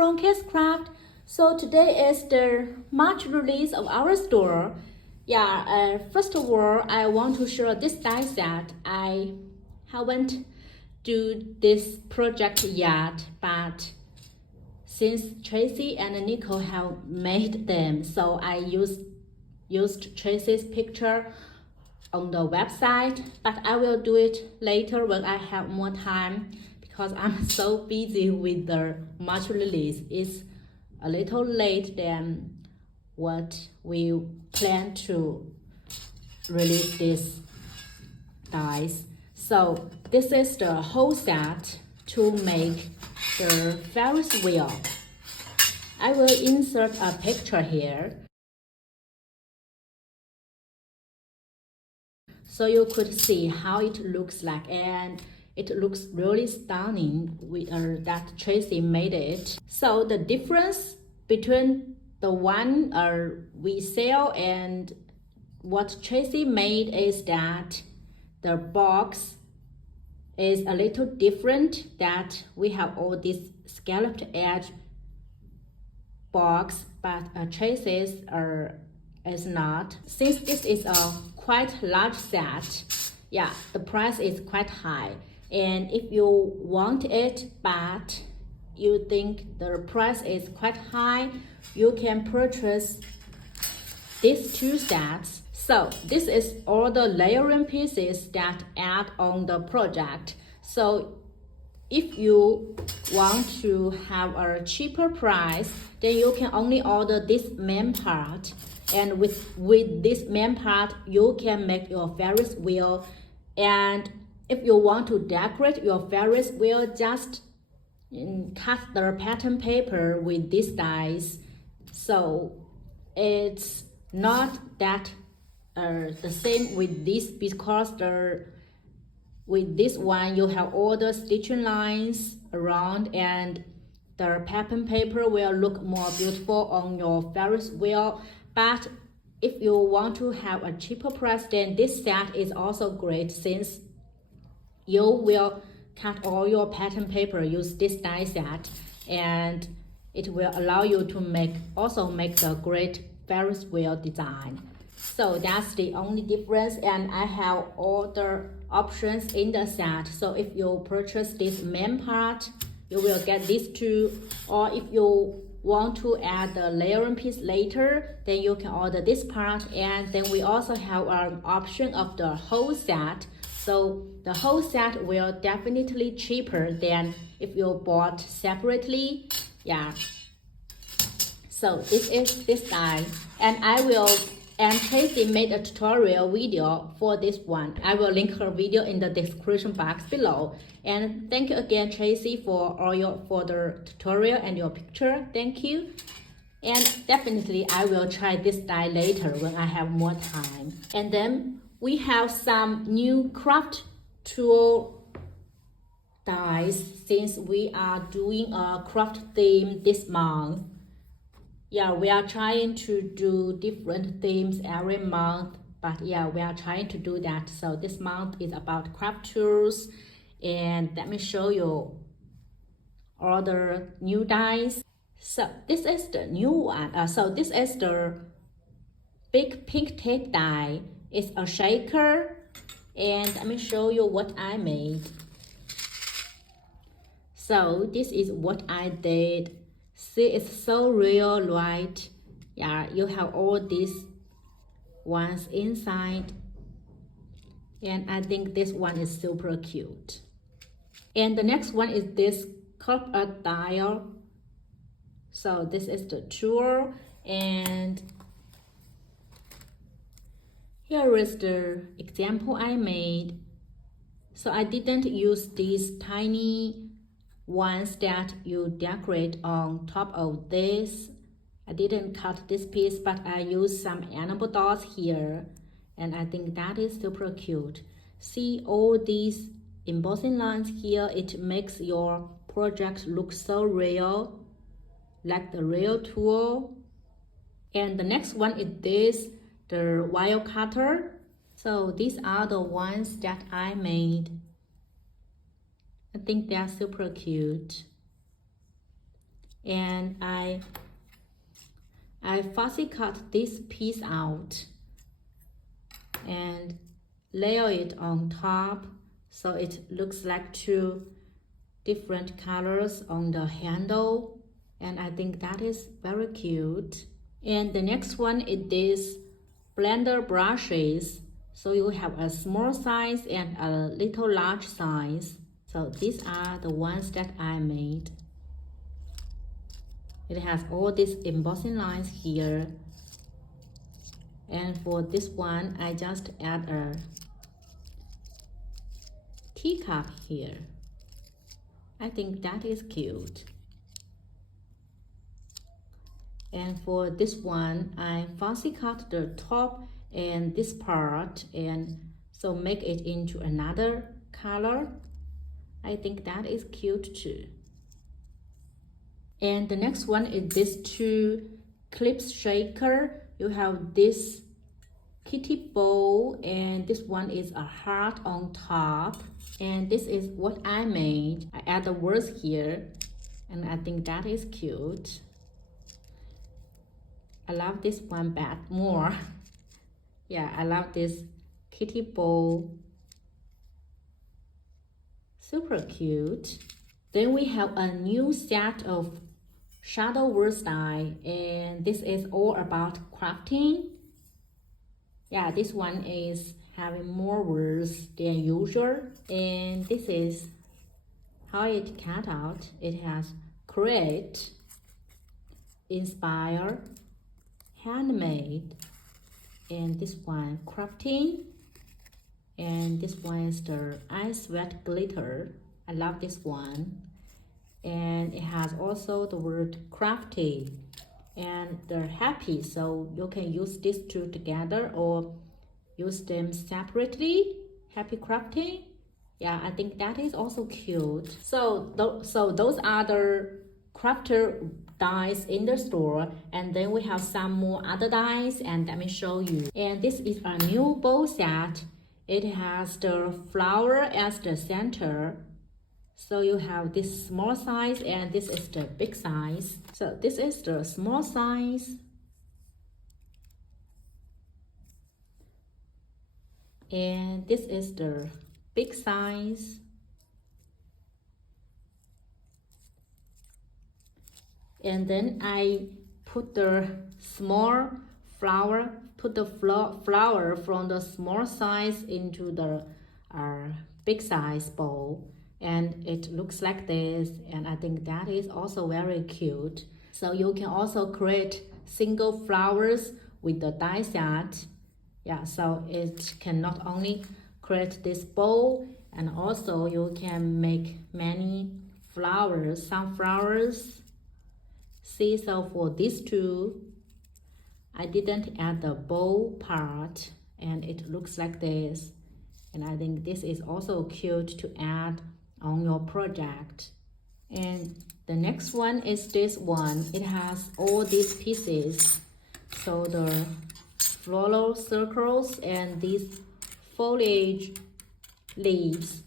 from KSCRAFT. So today is the March release of our store. First of all, I want to show this die set. I haven't do this project yet, but since Tracy and Nico have made them, so I used Tracy's picture on the website, but I will do it later when I have more time because I'm so busy with the March release. It's a little late than what we plan to release these dies. So this is the whole set to make the Ferris wheel. I will insert a picture here so you could see how it looks like, and it looks really stunning with that Tracy made it. So the difference between the one we sell and what Tracy made is that the box is a little different, that we have all this scalloped edge box, but Tracy's is not. Since this is a quite large set, the price is quite high, and if you want it but you think the price is quite high, you can purchase these two sets. So this is all the layering pieces that add on the project. So if you want to have a cheaper price, then you can only order this main part, and with this main part you can make your Ferris wheel. And if you want to decorate your Ferris wheel, just cut the pattern paper with these dies. So it's not that the same with this, because with this one you have all the stitching lines around, and the pattern paper will look more beautiful on your Ferris wheel. But if you want to have a cheaper price, then this set is also great, since you will cut all your pattern paper, use this die set, and it will allow you to also make the great Ferris wheel design. So that's the only difference, and I have all the options in the set. So if you purchase this main part, you will get these two, or if you want to add the layering piece later, then you can order this part. And then we also have an option of the whole set. So the whole set will definitely cheaper than if you bought separately. So this is this die, and Tracy made a tutorial video for this one. I will link her video in the description box below. And thank you again, Tracy, for the tutorial and your picture. Thank you. And definitely I will try this die later when I have more time. And then we have some new craft tool dies, since we are doing a craft theme this month. We are trying to do different themes every month, but we are trying to do that. So this month is about craft tools, and let me show you all the new dies. So this is the new one. So this is the big pink tape die. It's a shaker, and let me show you what I made. So this is what I did. See, it's so real, right? You have all these ones inside, and I think this one is super cute. And the next one is this cup art dial. So this is the tool, and here is the example I made. So I didn't use these tiny ones that you decorate on top of this. I didn't cut this piece, but I used some animal dots here, and I think that is super cute. See all these embossing lines here? It makes your project look so real, like the real tool. And the next one is the wire cutter. So these are the ones that I made. I think they are super cute. and I fussy cut this piece out and layer it on top so it looks like two different colors on the handle, and I think that is very cute. And the next one is this blender brushes. So you have a small size and a little large size. So these are the ones that I made. It has all these embossing lines here. And for this one, I just add a teacup here. I think that is cute. And for this one, I fussy cut the top and this part, and so make it into another color. I think that is cute too. And the next one is this two clips shaker. You have this kitty bow, and this one is a heart on top, and this is what I made. I add the words here, and I think that is cute. I love this one more. Yeah, I love this kitty bow. Super cute. Then we have a new set of shadow word die, and this is all about crafting. Yeah, this one is having more words than usual, and this is how it cut out. It has create, inspire, handmade, and this one crafting, and this one is the ice wet glitter. I love this one. And it has also the word crafty and they're happy, so you can use these two together or use them separately. Happy crafting. Yeah, I think that is also cute. So those are the crafter dies in the store, and then we have some more other dies, and let me show you. And this is a new bowl set. It has the flower as the center. So you have this small size and this is the big size. So this is the small size. And this is the big size. And then I put the small flower, put the flower from the small size into the big size bowl. And it looks like this, and I think that is also very cute. So you can also create single flowers with the die set. Yeah, so it can not only create this bowl, and also you can make many flowers, sunflowers. See, so for these two, I didn't add the bow part, and it looks like this. And I think this is also cute to add on your project. And the next one is this one. It has all these pieces, so the floral circles and these foliage leaves,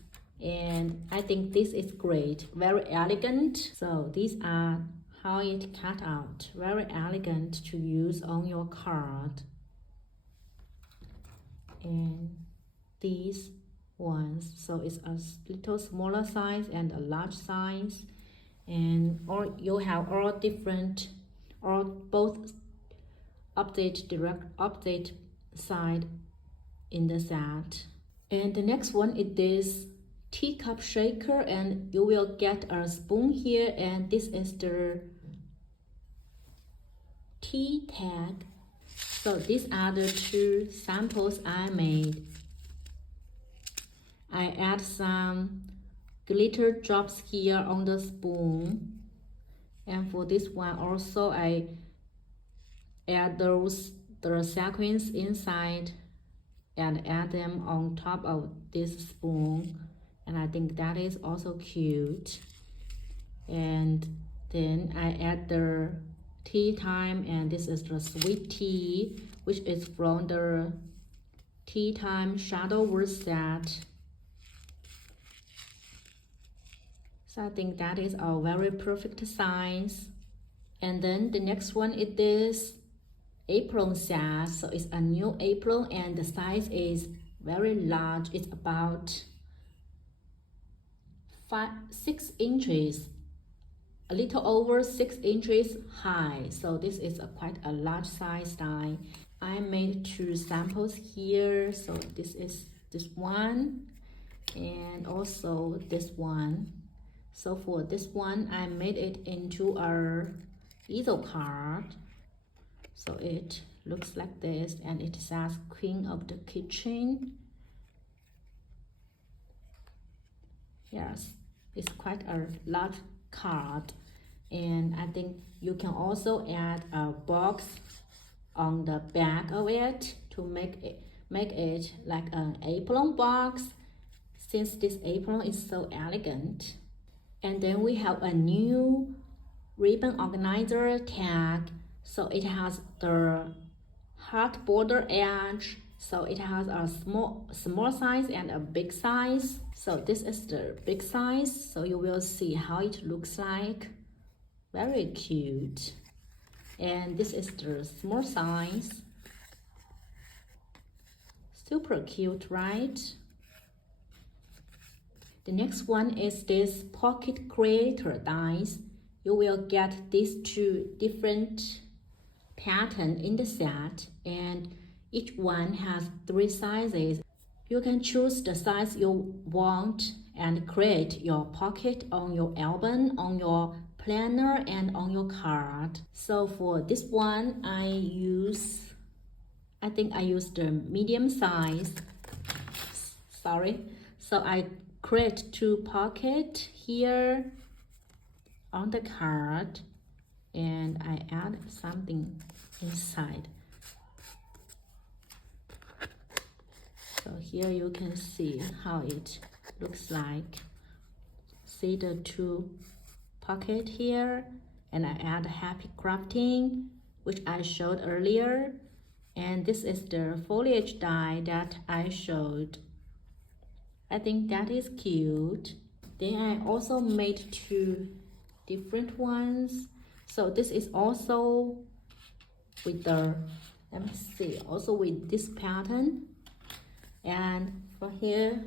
and I think this is great, very elegant. So these are how it cut out, very elegant to use on your card. And these ones, so it's a little smaller size and a large size, and or you have all different or both update side in the set. And the next one is this teacup shaker, and you will get a spoon here, and this is the tea tag. So these are the two samples I made. I add some glitter drops here on the spoon, and for this one also I add the sequins inside and add them on top of this spoon, and I think that is also cute. And then I add the tea time, and this is the sweet tea, which is from the tea time shadow word set. So I think that is a very perfect size. And then the next one is this apron set. So it's a new apron and the size is very large. It's about 6 inches, a little over 6 inches high. So this is quite a large size die. I made 2 samples here. So this is this one and also this one. So for this one, I made it into a easel card. So it looks like this and it says Queen of the Kitchen. Yes, it's quite a large card. And I think you can also add a box on the back of it to make it like an apron box, since this apron is so elegant. And then we have a new ribbon organizer tag. So it has the heart border edge. So it has a small size and a big size. So this is the big size. So you will see how it looks like. Very cute. And this is the small size. Super cute, right? The next one is this pocket creator dies. You will get these 2 different patterns in the set, and each one has 3 sizes. You can choose the size you want and create your pocket on your album, on your planner, and on your card. So for this one, I think I use the medium size. Sorry. So I create 2 pockets here on the card and I add something inside. So here you can see how it looks like. See the 2 pockets here, and I add happy crafting, which I showed earlier. And this is the foliage die that I showed. I think that is cute. Then I also made 2 different ones. So this is also with the, let me see, also with this pattern. And for here,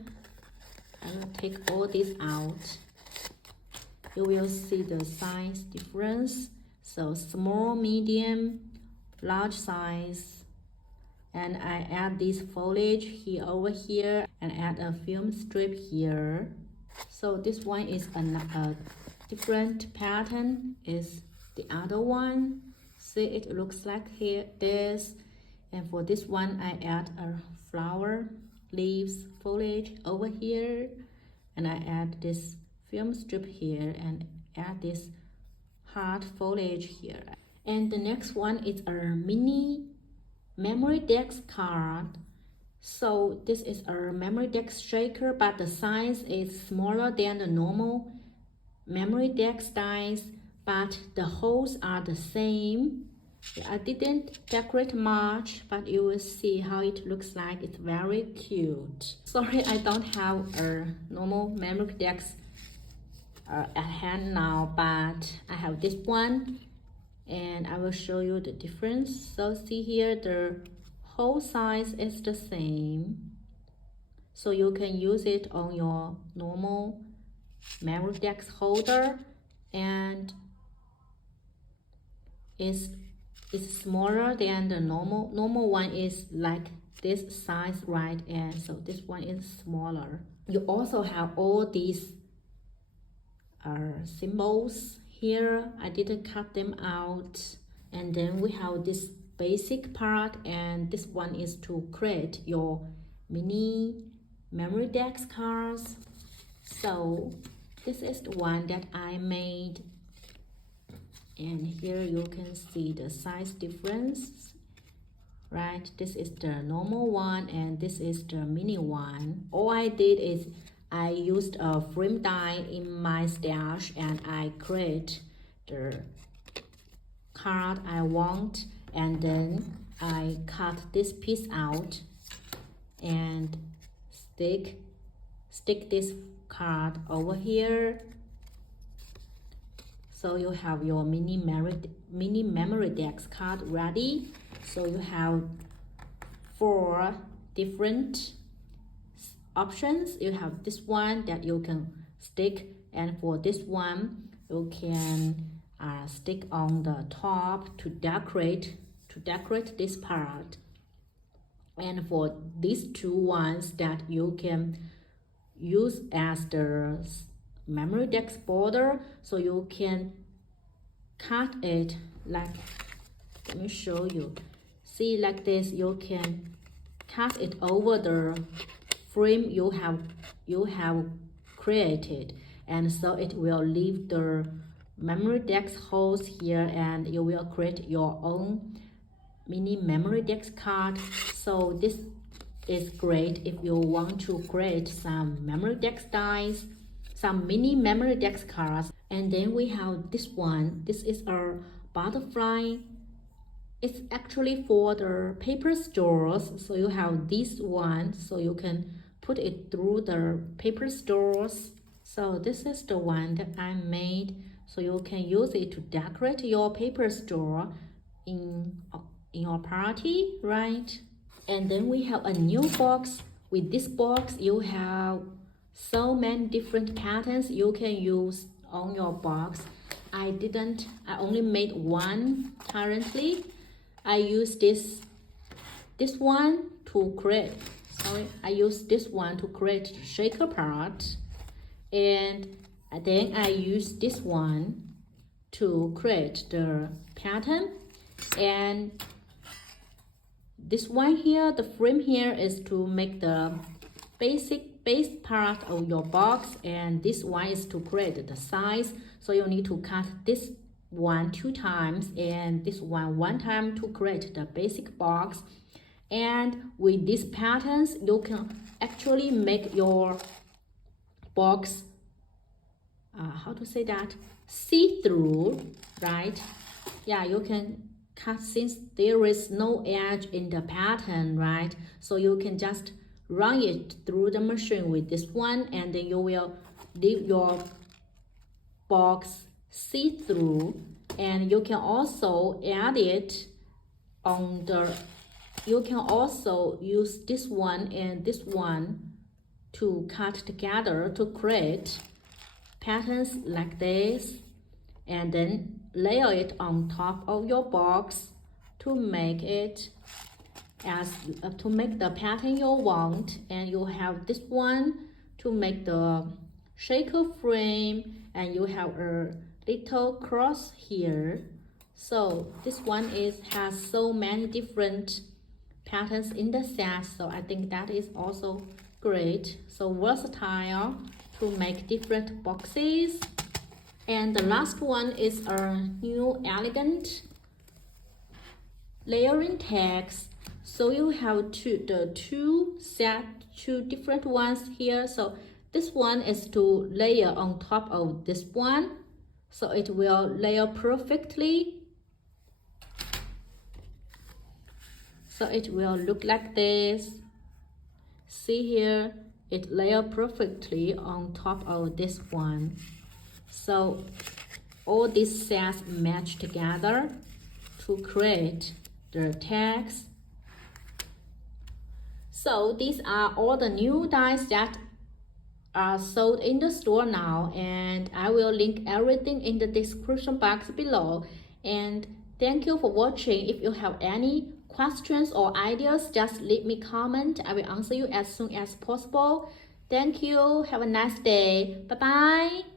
I will take all this out. You will see the size difference. So small, medium, large size. And I add this foliage here over here and add a film strip here. So this one is a different pattern is the other one. See, it looks like here this. And for this one, I add a flower leaves foliage over here, and I add this film strip here and add this heart foliage here. And the next one is a mini memory dex card. So this is a memory dex shaker, but the size is smaller than the normal memory dex dies, but the holes are the same. I didn't decorate much, but you will see how it looks like. It's very cute. Sorry, I don't have a normal memory dex at hand now, but I have this one and I will show you the difference. So see here, the hole size is the same, so you can use it on your normal memory dex holder, and it's smaller than the normal one is like this size, right? And so this one is smaller. You also have all these symbols here. I didn't cut them out. And then we have this basic part, and this one is to create your mini memory dex cards. So this is the one that I made, and here you can see the size difference, right? This is the normal one and this is the mini one. All I did is I used a frame die in my stash and I create the card I want, and then I cut this piece out and stick this card over here. So you have your mini memory dex card ready. So you have 4 different options. You have this one that you can stick, and for this one you can stick on the top to decorate this part. And for these 2 ones that you can use as the memory dex border, so you can cut it like, let me show you. See, like this, you can cut it over the frame you have created, and so it will leave the memory dex holes here, and you will create your own mini memory dex card. So this is great if you want to create some memory dex dies, some mini memory dex cards. And then we have this one. This is a butterfly. It's actually for the paper stores. So you have this one, so you can put it through the paper stores. So this is the one that I made, so you can use it to decorate your paper store in your party, right? And then we have a new box. With this box you have so many different patterns you can use on your box. I only made one currently. I use this one to create, I use this one to create the shaker part, and then I use this one to create the pattern. And this one here, the frame here, is to make the basic base part of your box, and this one is to create the size. So you need to cut this one 2 times and this one 1 time to create the basic box. And with these patterns you can actually make your box how to say that, see-through, right? Yeah, you can cut, since there is no edge in the pattern, right? So you can just run it through the machine with this one, and then you will leave your box see-through. And you can also add it on the, you can also use this one and this one to cut together to create patterns like this, and then layer it on top of your box to make it as to make the pattern you want. And you have this one to make the shaker frame, and you have a little cross here. So this one has so many different patterns in the set, so I think that is also great, so versatile to make different boxes. And the last one is a new elegant layering tags. So you have two different ones here. So this one is to layer on top of this one, so it will layer perfectly. So it will look like this. See here, it layer perfectly on top of this one. So all these sets match together to create the tags. So these are all the new dies that are sold in the store now, and I will link everything in the description box below. And thank you for watching. If you have any questions or ideas, just leave me a comment. I will answer you as soon as possible. Thank you. Have a nice day. Bye bye.